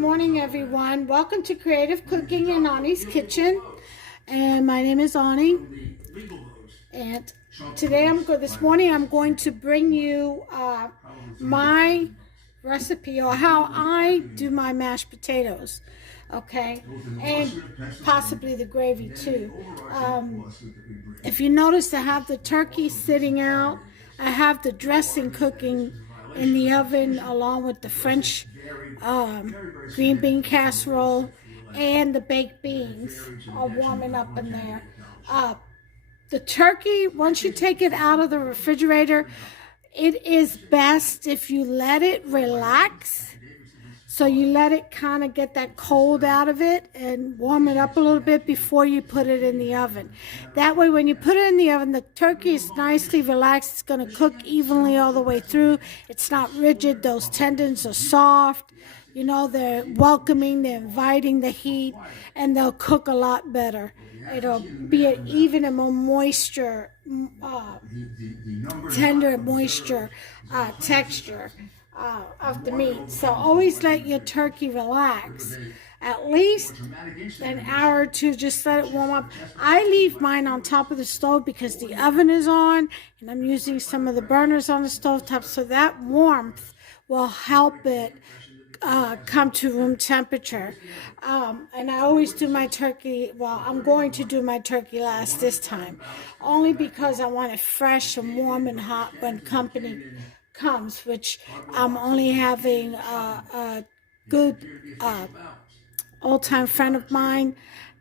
morning, everyone. Welcome to Creative Cooking in Ani's Kitchen. And my name is Ani. And this morning, I'm going to bring you my recipe or how I do my mashed potatoes. Okay, and possibly the gravy too. If you notice, I have the turkey sitting out. I have the dressing cooking in the oven along with the French green bean casserole and the baked beans are warming up in there. The turkey, once you take it out of the refrigerator, it is best if you let it relax. So you let it kind of get that cold out of it and warm it up a little bit before you put it in the oven. That way, when you put it in the oven, the turkey is nicely relaxed. It's going to cook evenly all the way through. It's not rigid. Those tendons are soft. You know, they're welcoming, they're inviting the heat, and they'll cook a lot better. It'll be even a more moisture, tender moisture texture of the meat. So always let your turkey relax at least an hour or two. Just let it warm up. I leave mine on top of the stove because the oven is on and I'm using some of the burners on the stove top, so that warmth will help it come to room temperature. And I always do my turkey, well, I'm going to do my turkey last this time, only because I want it fresh and warm and hot when company comes, which I'm only having a good old-time friend of mine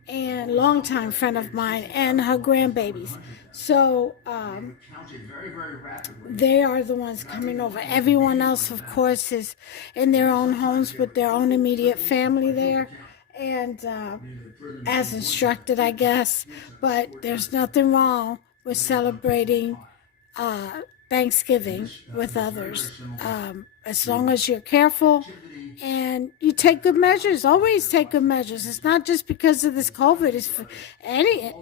and longtime friend of mine and her grandbabies. So they are the ones coming over. Everyone else, of course, is in their own homes with their own immediate family there, and as instructed, I guess. But there's nothing wrong with celebrating Thanksgiving with others, as long as you're careful and you take good measures. Always take good measures. It's not just because of this COVID.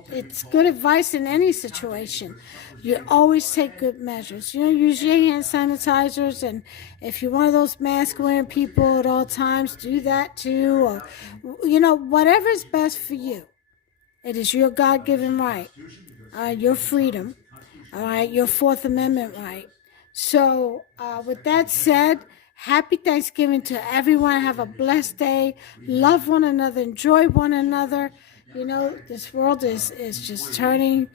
It's good advice in any situation. You always take good measures. You know, use your hand sanitizers, and if you're one of those mask-wearing people at all times, do that too. Or, you know, whatever is best for you. It is your God-given right, your freedom. All right, your Fourth Amendment right. So with that said, happy Thanksgiving to everyone. Have a blessed day. Love one another. Enjoy one another. You know, this world is just turning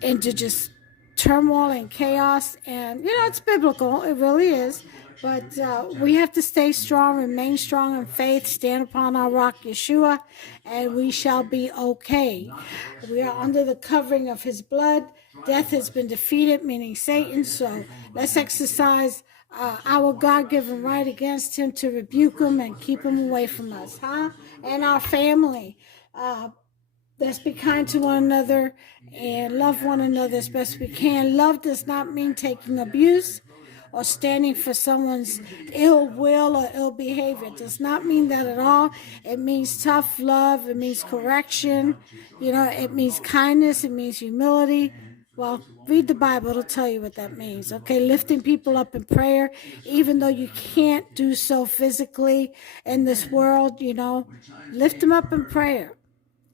into just turmoil and chaos. And, you know, it's biblical. It really is. But we have to stay strong, remain strong in faith, stand upon our rock, Yeshua, and we shall be okay. We are under the covering of his blood. Death has been defeated, meaning Satan. So let's exercise our God-given right against him to rebuke him and keep him away from us, and our family. Let's be kind to one another and love one another as best we can. Love does not mean taking abuse or standing for someone's ill will or ill behavior. It does not mean that at all. It means tough love. It means correction. You know, it means kindness. It means humility. Well, read the Bible. It'll tell you what that means. Okay, lifting people up in prayer, even though you can't do so physically in this world, you know, lift them up in prayer.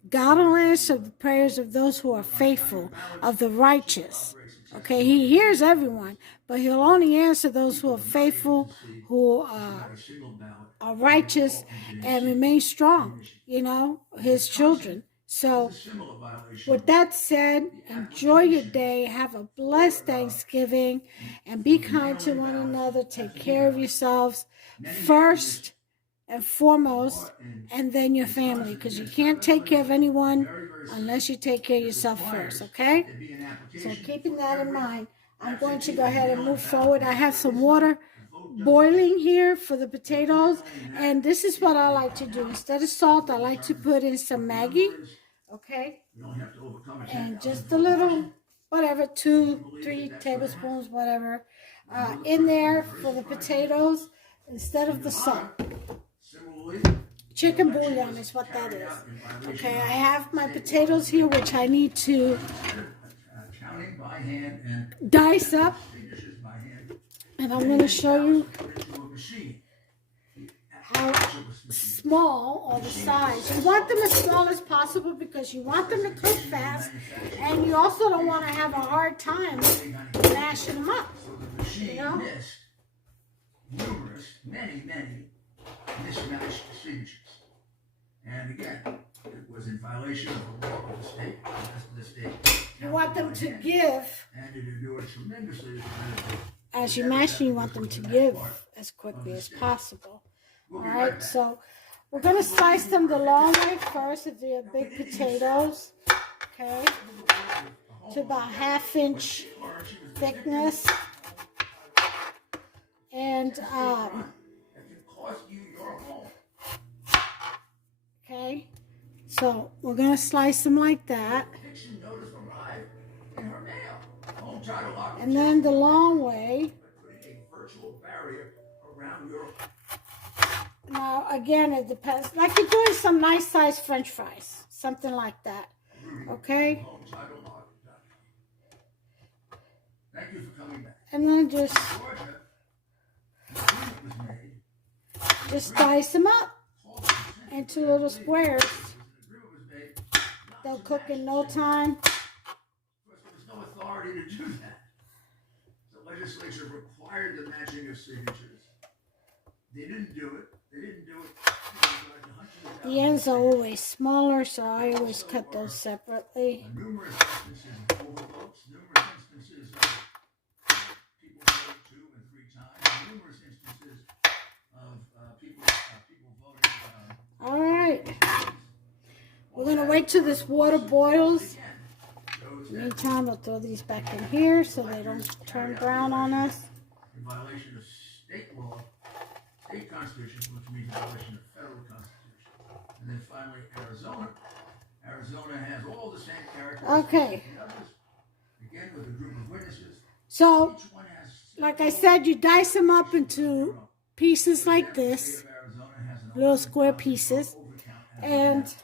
God will answer the prayers of those who are faithful, of the righteous. Okay, he hears everyone, but he'll only answer those who are faithful, who are righteous, and remain strong, you know, his children. So with that said, enjoy your day, have a blessed Thanksgiving, and be kind to one another. Take care of yourselves first and foremost, and then your family, because you can't take care of anyone unless you take care of yourself first, okay? So keeping that in mind, I'm going to go ahead and move forward. I have some water boiling here for the potatoes, and this is what I like to do. Instead of salt, I like to put in some Maggi, okay? And just a little, whatever, 2-3 tablespoons, whatever, in there for the potatoes instead of the salt. Chicken bouillon is what that is. Okay, I have my potatoes here, which I need to dice up, and I'm going to show you how small or the size. You want them as small as possible because you want them to cook fast, and you also don't want to have a hard time mashing them up. You know? Many mismatched signatures. And again, it was in violation of the law of the state, the rest of the state. You want them to give. And it endured tremendously. As you mash, you want them to give as quickly as possible. All right, so we're going to slice them the long way first if they're big potatoes, okay, to about 1/2 inch thickness. And, okay, so we're going to slice them like that. And then the long way. Now, again, it depends. Like you're doing some nice sized French fries, something like that. Okay? Thank you for coming back. And then just dice them up into little squares. They'll cook in no time. Of course, there was no authority to do that. The legislature required the matching of signatures. They didn't do it. The ends are always smaller, so I always cut those separately. Numerous instances of overvotes, numerous instances of people voting 2 and 3 times, numerous instances of people voting. All right. We're going to wait till this water boils. Meantime, we'll throw these back in here so they don't turn brown on us. In violation of state law, state constitution, which means violation of federal constitution. And then finally, Arizona. Arizona has all the same characteristics. Okay. Again, with a group of witnesses. So, like I said, you dice them up into pieces like this, little square pieces. And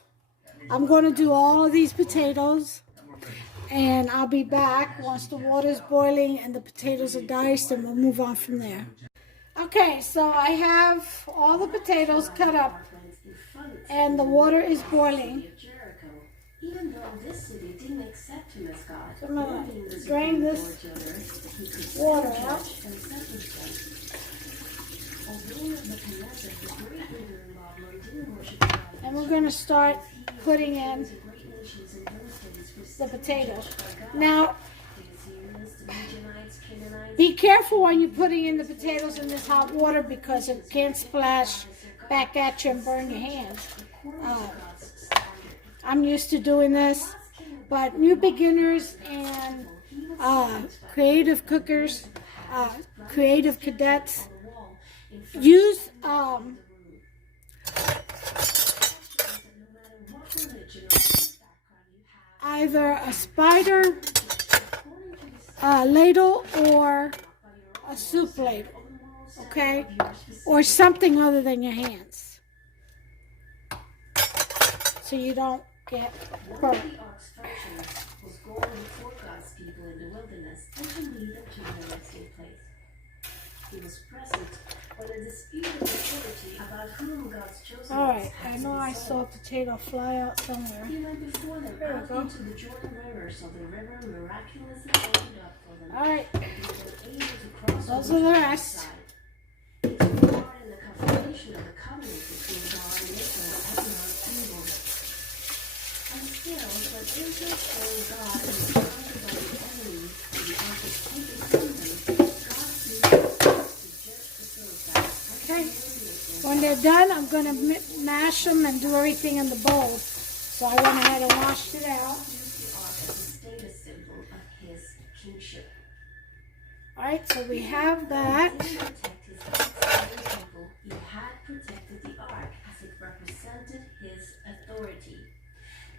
I'm going to do all of these potatoes. And I'll be back once the water's boiling and the potatoes are diced, and we'll move on from there. Okay, so I have all the potatoes cut up, and the water is boiling. So I'm going to drain this water out. And we're going to start putting in the potatoes. Now, be careful when you're putting in the potatoes in this hot water because it can splash back at you and burn your hands. I'm used to doing this, but new beginners and creative cookers, creative cadets, use either a spider ladle or a soup ladle, okay? Or something other than your hands, so you don't get burnt. Alright, I know I saw a potato fly out somewhere. There we go. Alright, those are the rest. Okay, when they're done, I'm going to mash them and do everything in the bowl. So I went ahead and washed it out. Alright, so we have that. He had protected the ark as it represented his authority.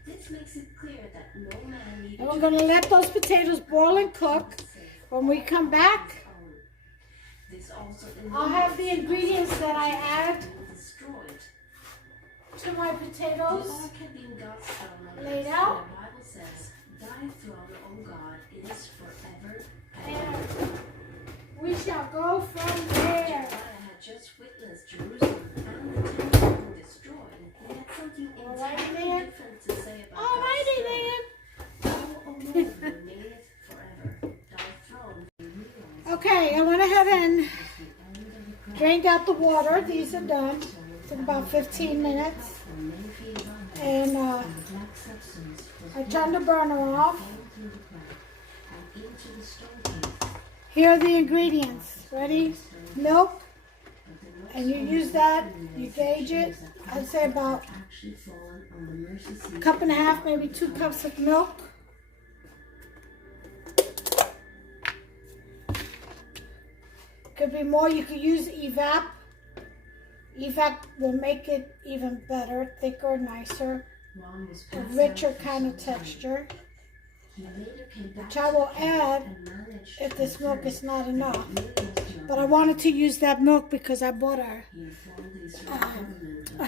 This makes it clear that no man needed. And we're going to let those potatoes boil and cook. When we come back, I'll have the ingredients that I add to my potatoes laid out. Thy throne, O God, is forever and we shall go from there. I had just witnessed Jerusalem and something Alrighty entirely then. different to say about Alrighty God's then. throne. Thou, O Lord, remaineth forever. Thy throne realized Okay, I went ahead and as the end of the ground. drained out the water. These are done. Took about 15 minutes. And many feet above them, And and the black substance was I turned the burner off. fallen through the crack and into the stone cave. Here are the ingredients. Ready? Milk. But the notes And you on use the that, wall you shows gauge it. that I'd say about actually fallen on the mercy seat a cup and a half, maybe 2 cups of milk. Could be more. You could use evap. Evap will make it even better, thicker, nicer, Ron was a passed richer out for kind of some time. texture. He later came back Which I will add and managed if this milk is not enough. to But I wanted to use that milk because I bought a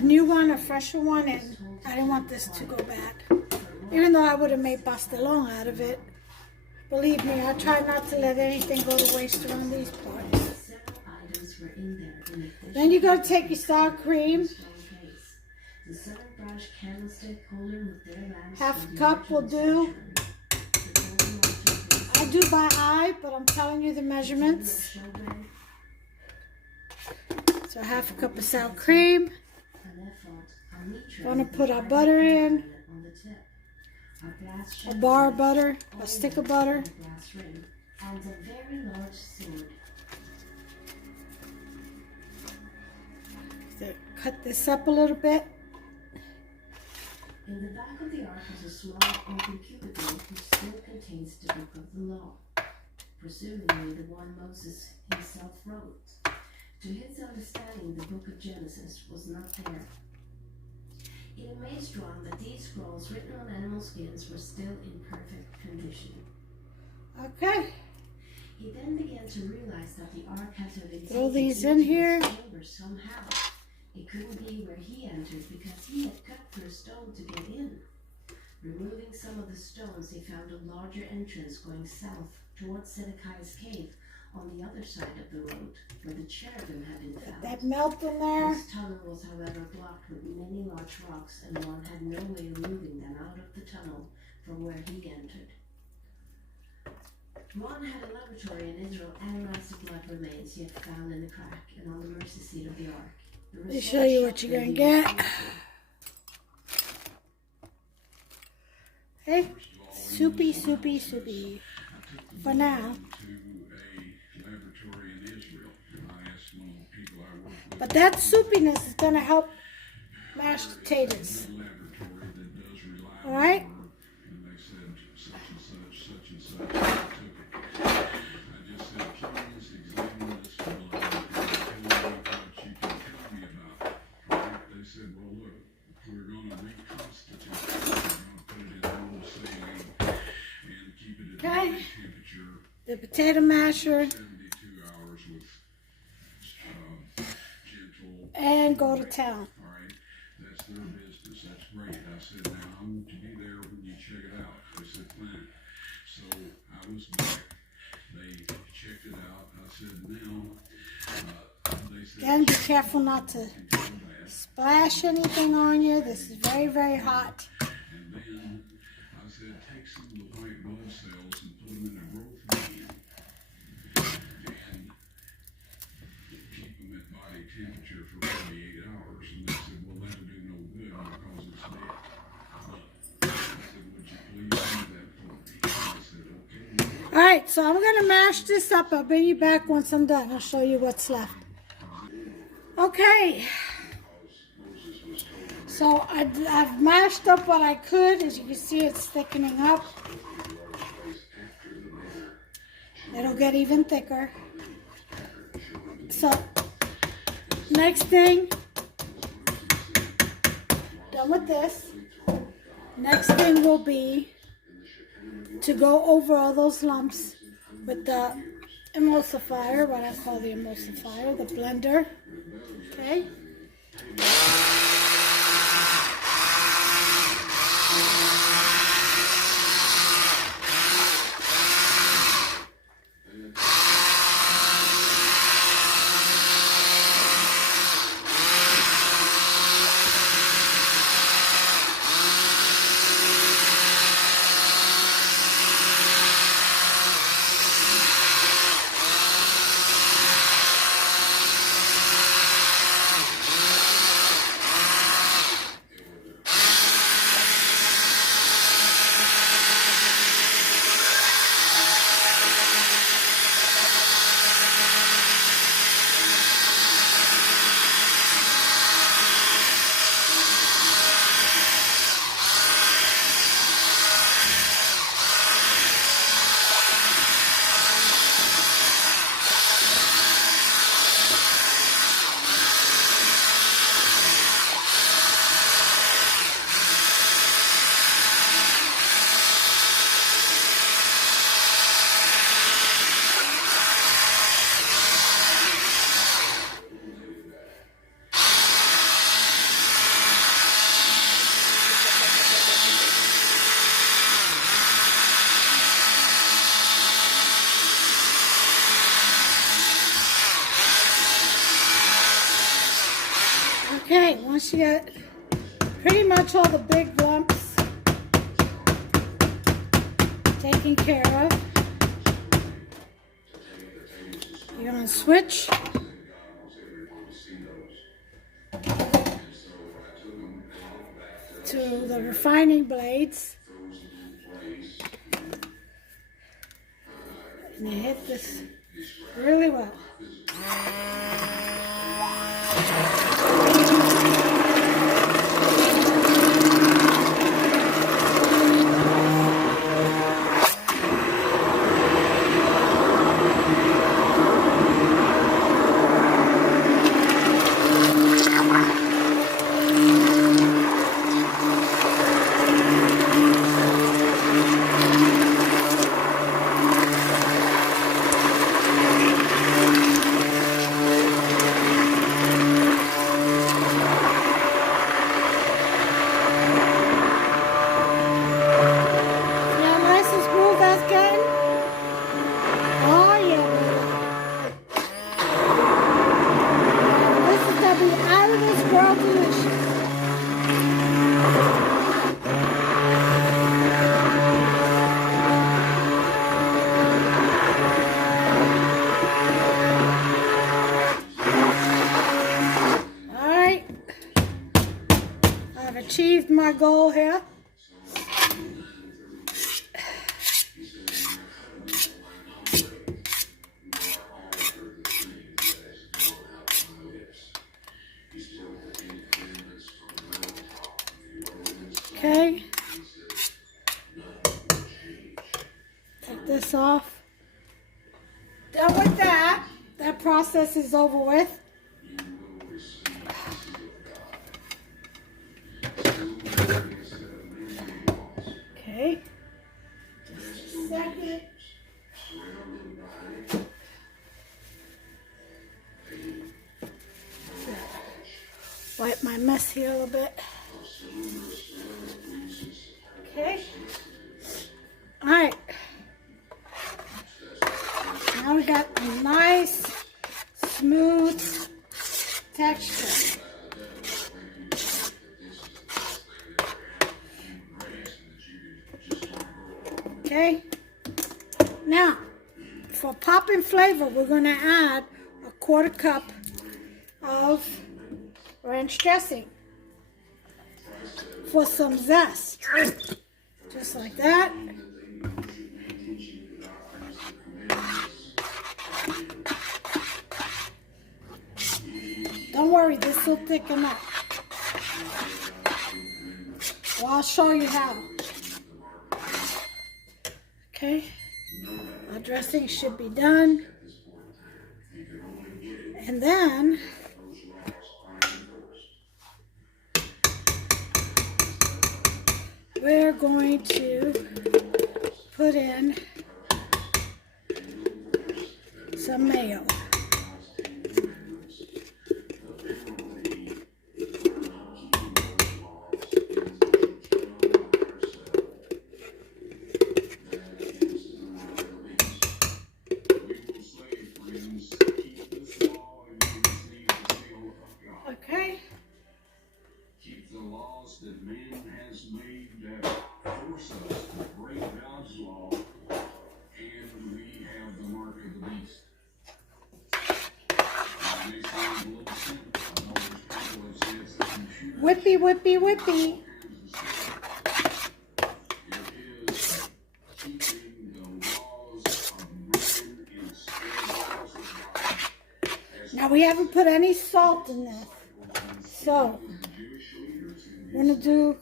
new one, a fresher one, and I didn't want this to go bad. Even though I would have made pastelon out of it. Believe me, I try not to let anything go to waste around these parts. Several items were in there. In addition Then you gotta take your sour cream. to the stone case. The 7-brush candlestick holder with their lamps Half for a the cup will arch do. of the sanctuary. The golden altar I do by eye, but I'm telling you the measurements. showbread, So half a cup of sour cream. an ephod, a mitra Gonna with put a our iron butter in. on the tip, a brass A chandelier, bar of butter, a oil stick of lamp butter. and a brass ring, and a very large sword. So cut this up a little bit. In the back of the ark was a small open cubicle which still contains the book of the law, presumably the one Moses himself wrote. To his understanding, the book of Genesis was not there. It amazed Ron that these scrolls written on animal skins were still in perfect condition. Okay. He then began to realize that the ark had to have been Throw taken these into in here. his chamber somehow. It couldn't be where he entered because he had cut through a stone to get in. Removing some of the stones, he found a larger entrance going south towards Zedekiah's cave on the other side of the road, where the cherubim had been found. That melt in there. This tunnel was, however, blocked with many large rocks, and one had no way of moving them out of the tunnel from where he entered. Ron had a laboratory in Israel analyzed the blood remains he had found in the crack and on the mercy seat of the ark. The Let me result show you what shocked you're him. gonna get. Hey, soupy, soupy, soupy. For now. But that soupiness is gonna help mashed potatoes. Alright? Okay. The potato masher. And go to town. All right, that's their business. That's great. I said, now I want to be there when you check it out. They said, fine. So I was back. They checked it out. I said, now, they said, Again, be careful not to splash anything on you. This is very, very hot. and then I said, take some of the white blood cells and put them in a growth medium and keep them at body temperature for 48 hours. And they said, well, that'll do no good because it's dead. But I said, would you please do that for me? And I said, okay. Alright, so I'm going to mash this up. I'll bring you back once I'm done. I'll show you what's left. Okay. So I've mashed up what I could. As you can see, it's thickening up. It'll get even thicker. So, next thing, done with this. Next thing will be to go over all those lumps with the emulsifier, what I call the emulsifier, the blender. Okay. Once you get pretty much all the big lumps taken care of, you're going to switch to the refining blades. And you hit this really well. Achieved my goal here. Okay. Take this off. Done with that. That process is over with. Okay, just a second. Wipe my mess here a little bit. Okay. All right. Now we got a nice, smooth texture. Okay, now for pop and flavor, we're going to add a 1/4 cup of ranch dressing for some zest, just like that. Don't worry, this will thicken up. Well, I'll show you how. Okay, our dressing should be done. And then we're going to put in some mayo. Okay. Keep the laws that man has made that force us to break God's law, and we have the mark of the beast. It may sound a little simple. I know there's people that say it's the computer. Whippy, whippy, whippy. It is keeping the laws of man instead of God. Now we haven't put any salt in this. So we're going to do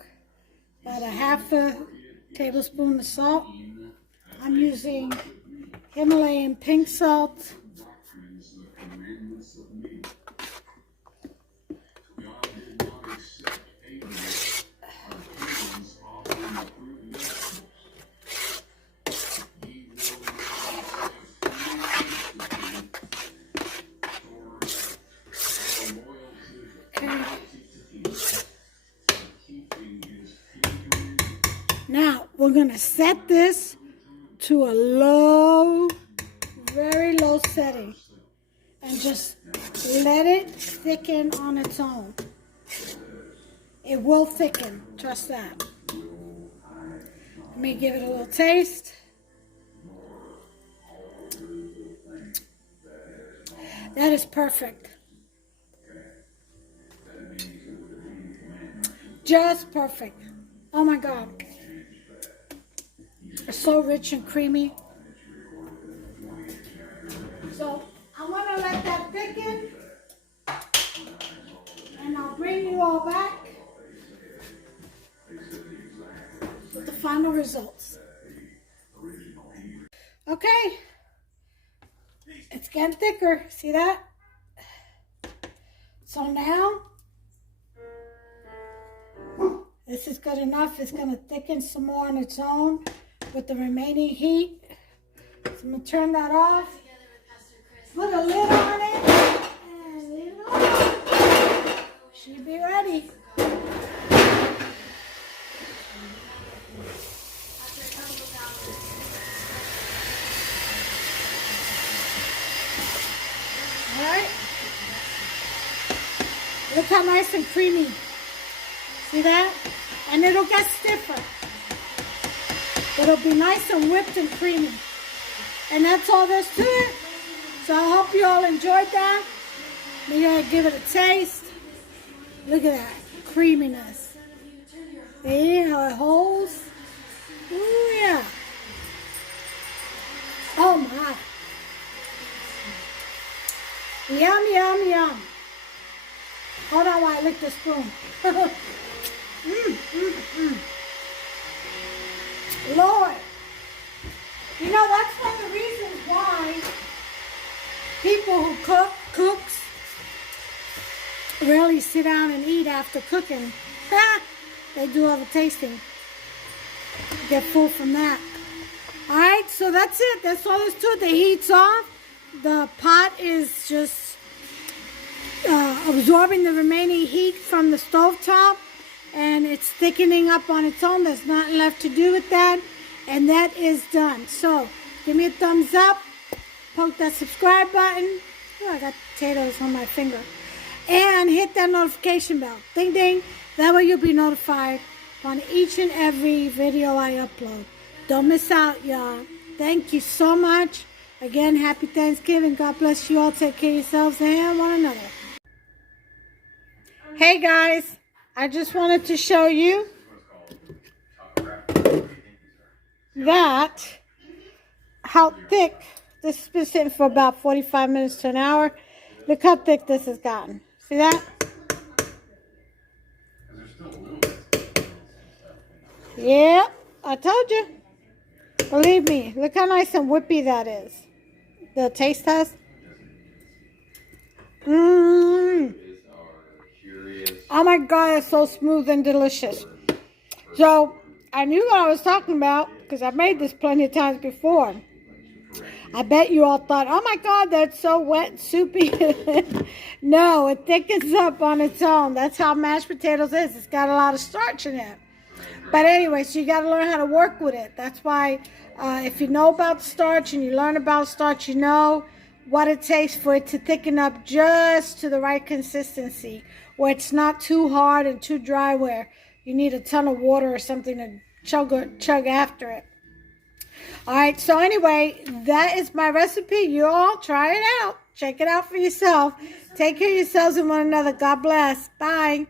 about a 1/2 tablespoon of salt. I'm using Himalayan pink salt. Now, we're going to set this to a low, very low setting and just let it thicken on its own. It will thicken, trust that. Let me give it a little taste. That is perfect. Just perfect. Oh my God. It's so rich and creamy. So I want to let that thicken. And I'll bring you all back with the final results. Okay. It's getting thicker. See that? So now, this is good enough. It's going to thicken some more on its own with the remaining heat. So I'm going to turn that off. Put a lid on it. And leave it on. Should be ready. Alright. Look how nice and creamy. See that? And it'll get stiffer. It'll be nice and whipped and creamy. And that's all there's to it. So I hope you all enjoyed that. We're going to give it a taste. Look at that creaminess. See how it holds? Ooh, yeah. Oh, my. Yum, yum, yum. Hold on while I lick the spoon. Lord. You know, that's one of the reasons why people who cooks, rarely sit down and eat after cooking. They do all the tasting. Get full from that. Alright, so that's it. That's all there's to it. The heat's off. The pot is just absorbing the remaining heat from the stovetop, and it's thickening up on its own. There's nothing left to do with that, and that is done. So give me a thumbs up, poke that subscribe button. Oh, I got potatoes on my finger. And hit that notification bell. Ding ding. That way you'll be notified on each and every video I upload. Don't miss out, y'all. Thank you so much. Again, happy Thanksgiving. God bless you all. Take care of yourselves and one another. Hey guys, I just wanted to show you that how thick this has been sitting for about 45 minutes to an hour. Look how thick this has gotten. See that? Yeah, I told you. Believe me, look how nice and whippy that is. The taste test. Mmm. Oh my God, it's so smooth and delicious. So, I knew what I was talking about because I've made this plenty of times before. I bet you all thought, oh my God, that's so wet and soupy. No, it thickens up on its own. That's how mashed potatoes is. It's got a lot of starch in it. But anyway, so you got to learn how to work with it. That's why if you know about starch and you learn about starch, you know what it takes for it to thicken up just to the right consistency, where it's not too hard and too dry, where you need a ton of water or something to chug after it. All right, so anyway, that is my recipe. You all try it out. Check it out for yourself. Take care of yourselves and one another. God bless. Bye.